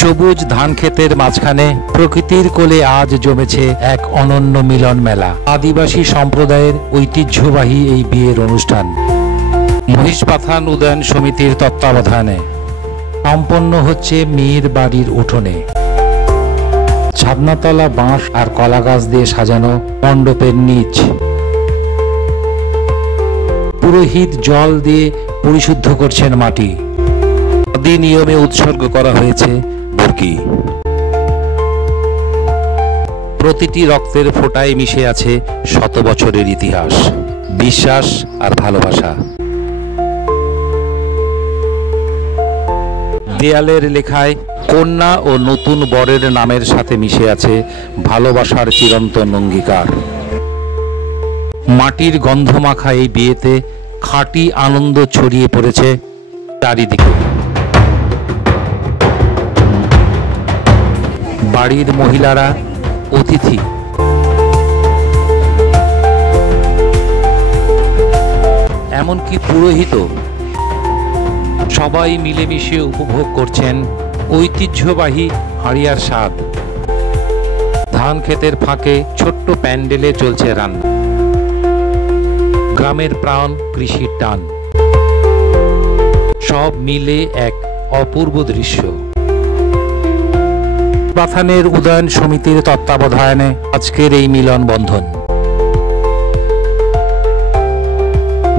সবুজ ধান ক্ষেতের মাঝখানে প্রকৃতির কোলে আজ জমেছে এক অনন্য মিলন মেলা। আদিবাসী সম্প্রদায়ের ঐতিহ্যবাহী এই বিয়ের অনুষ্ঠান মহিষপাথান উদয়ন সমিতির তত্ত্বাবধানে সম্পন্ন হচ্ছে মেয়ের বাড়ির উঠোনে। ছাদনাতলা বাঁশ আর কলা গাছ দিয়ে সাজানো মণ্ডপের নিচ পুরোহিত জল দিয়ে পরিশুদ্ধ করছেন মাটি। আদি নিয়মে উৎসর্গ করা হয়েছে বরকি। প্রতিটি রক্তের ফোঁটায় মিশে আছে শত বছরের ইতিহাস, বিশ্বাস আর ভালোবাসা। দেয়ালের লেখায় কন্যা ও নতুন বরের নামের সাথে মিশে আছে ভালোবাসার চিরন্তন অঙ্গীকার। মাটির গন্ধমাখা এই বিয়েতে খাঁটি আনন্দ ছড়িয়ে পড়েছে চারিদিকে। বাড়ির মহিলারা অতিথি, এমনকি পুরোহিত সবাই মিলেমিশে উপভোগ করছেন ঐতিহ্যবাহী হাড়িয়ার স্বাদ। ধান ক্ষেতের ফাঁকে ছোট্ট প্যান্ডেলে চলছে রান্না। গ্রামের প্রাণ, কৃষির টান, সব মিলে এক অপূর্ব দৃশ্য। পাথানের উদয়ন সমিতির তত্ত্বাবধানে আজকের এই মিলন বন্ধন।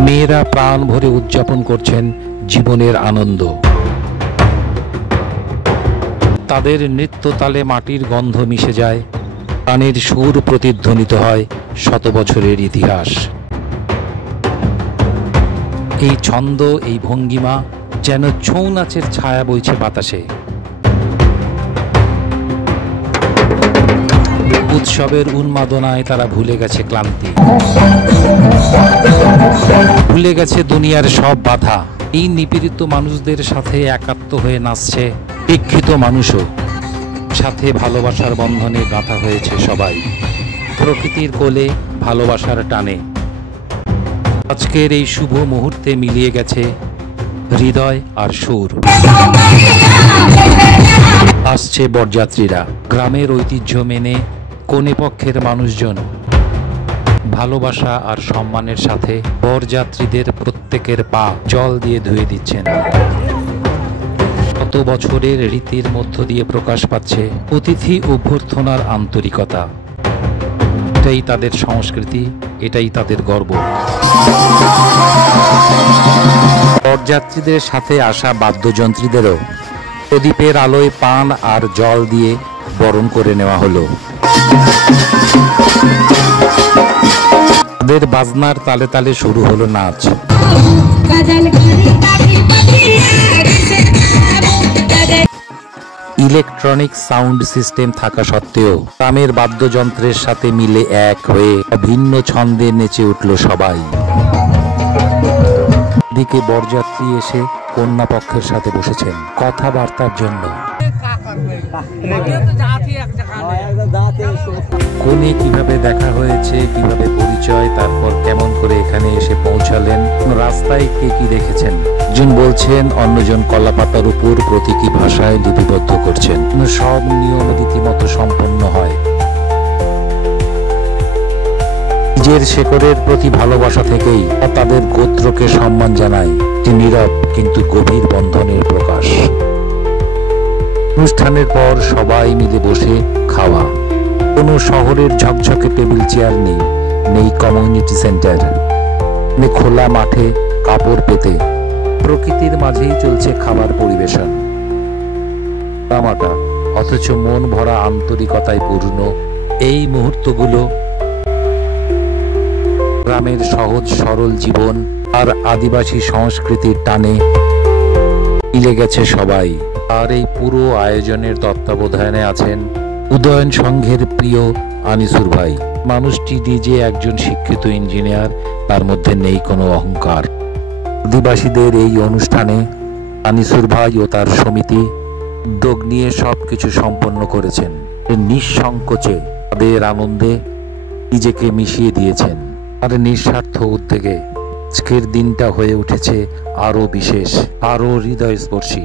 মেয়েরা প্রাণ ভরে উদযাপন করছেন জীবনের আনন্দ। তাদের নৃত্য তালে মাটির গন্ধ মিশে যায়, গানের সুর প্রতিধ্বনিত হয় শত বছরের ইতিহাস। এই ছন্দ, এই ভঙ্গিমা যেন ছৌ নাচের ছায়া বইছে বাতাসে। উৎসবের উন্মাদনায় তারা ভুলে গেছে ক্লান্তি, ভুলে গেছে দুনিয়ার সব বাধা। এই নিপীড়িত মানুষদের সাথে একাত্ম হয়ে নাচছে শিক্ষিত মানুষও। সাথে ভালোবাসার বন্ধনে গাঁথা হয়েছে সবাই, প্রকৃতির কোলে ভালোবাসার টানে। আজকের এই শুভ মুহূর্তে মিলিয়ে গেছে হৃদয় আর সুর। আসছে বরযাত্রীরা, গ্রামের ঐতিহ্য মেনে কনে পক্ষের মানুষজন ভালোবাসা আর সম্মানের সাথে বরযাত্রীদের প্রত্যেকের পা জল দিয়ে ধুয়ে দিচ্ছেন। কত বছরের রীতির মধ্য দিয়ে প্রকাশ পাচ্ছে অতিথি অভ্যর্থনার আন্তরিকতা। এটাই তাদের সংস্কৃতি, এটাই তাদের গর্ব। বরযাত্রীদের সাথে আসা বাদ্যযন্ত্রীদেরও প্রদীপের আলোয় পান আর জল দিয়ে বরণ করে নেওয়া হলো। তাদের বাজনার তালে তালে শুরু হলো নাচ। ইলেকট্রনিক সাউন্ড সিস্টেম থাকা সত্ত্বেও গ্রামের বাদ্যযন্ত্রের সাথে মিলে এক হয়ে ভিন্ন ছন্দে নেচে উঠল সবাই। দিকে বরযাত্রী এসে কন্যা পক্ষের সাথে বসেছেন কথাবার্তার জন্য। কোনে কিভাবে দেখা হয়েছে, কিভাবে পরিচয়, তারপর কেমন করে এখানে এসে পৌঁছালেন, রাস্তায় কে কি দেখেছেন। একজন বলছেন, অন্যজন কলাপাতার উপর প্রতীকী ভাষায় লিপিবদ্ধ করছেন। সব নিয়ম রীতিমতো সম্পন্ন হয়। নিজের শেকড়ের প্রতি ভালোবাসা থেকেই তাদের গোত্রকে সম্মান জানায়। একটি নীরব কিন্তু গভীর বন্ধনের প্রকাশ। অনুষ্ঠানের পর সবাই মিলে বসে খাওয়া। কোনো শহরের ঝকঝকে টেবিল চেয়ার নেই, নেই কমিউনিটি সেন্টার, নেই খোলা মাঠে কাপড় পেতে। প্রকৃতির মাঝেই চলছে খাবার পরিবেশন। অথচ মন ভরা আন্তরিকতায় পূর্ণ এই মুহূর্তগুলো গ্রামের সহজ সরল জীবন আর আদিবাসী সংস্কৃতির টানে মিলে গেছে সবাই। আর এই পুরো আয়োজনের তত্ত্বাবধানে আছেন উদয়ন সংঘের প্রিয় আনিসুর ভাই। মানুষটি নিজে একজন শিক্ষিত ইঞ্জিনিয়ার, তার মধ্যে নেই কোনো অহংকার। আদিবাসীদের এই অনুষ্ঠানে আনিসুর ভাই ও তার সমিতি উদ্যোগ নিয়ে সবকিছু সম্পন্ন করেছেন। নিঃসংকোচে তাদের আনন্দে নিজেকে মিশিয়ে দিয়েছেন। আর নিঃস্বার্থ উদ্যোগে আজকের দিনটা হয়ে উঠেছে আরো বিশেষ, আরো হৃদয়স্পর্শী।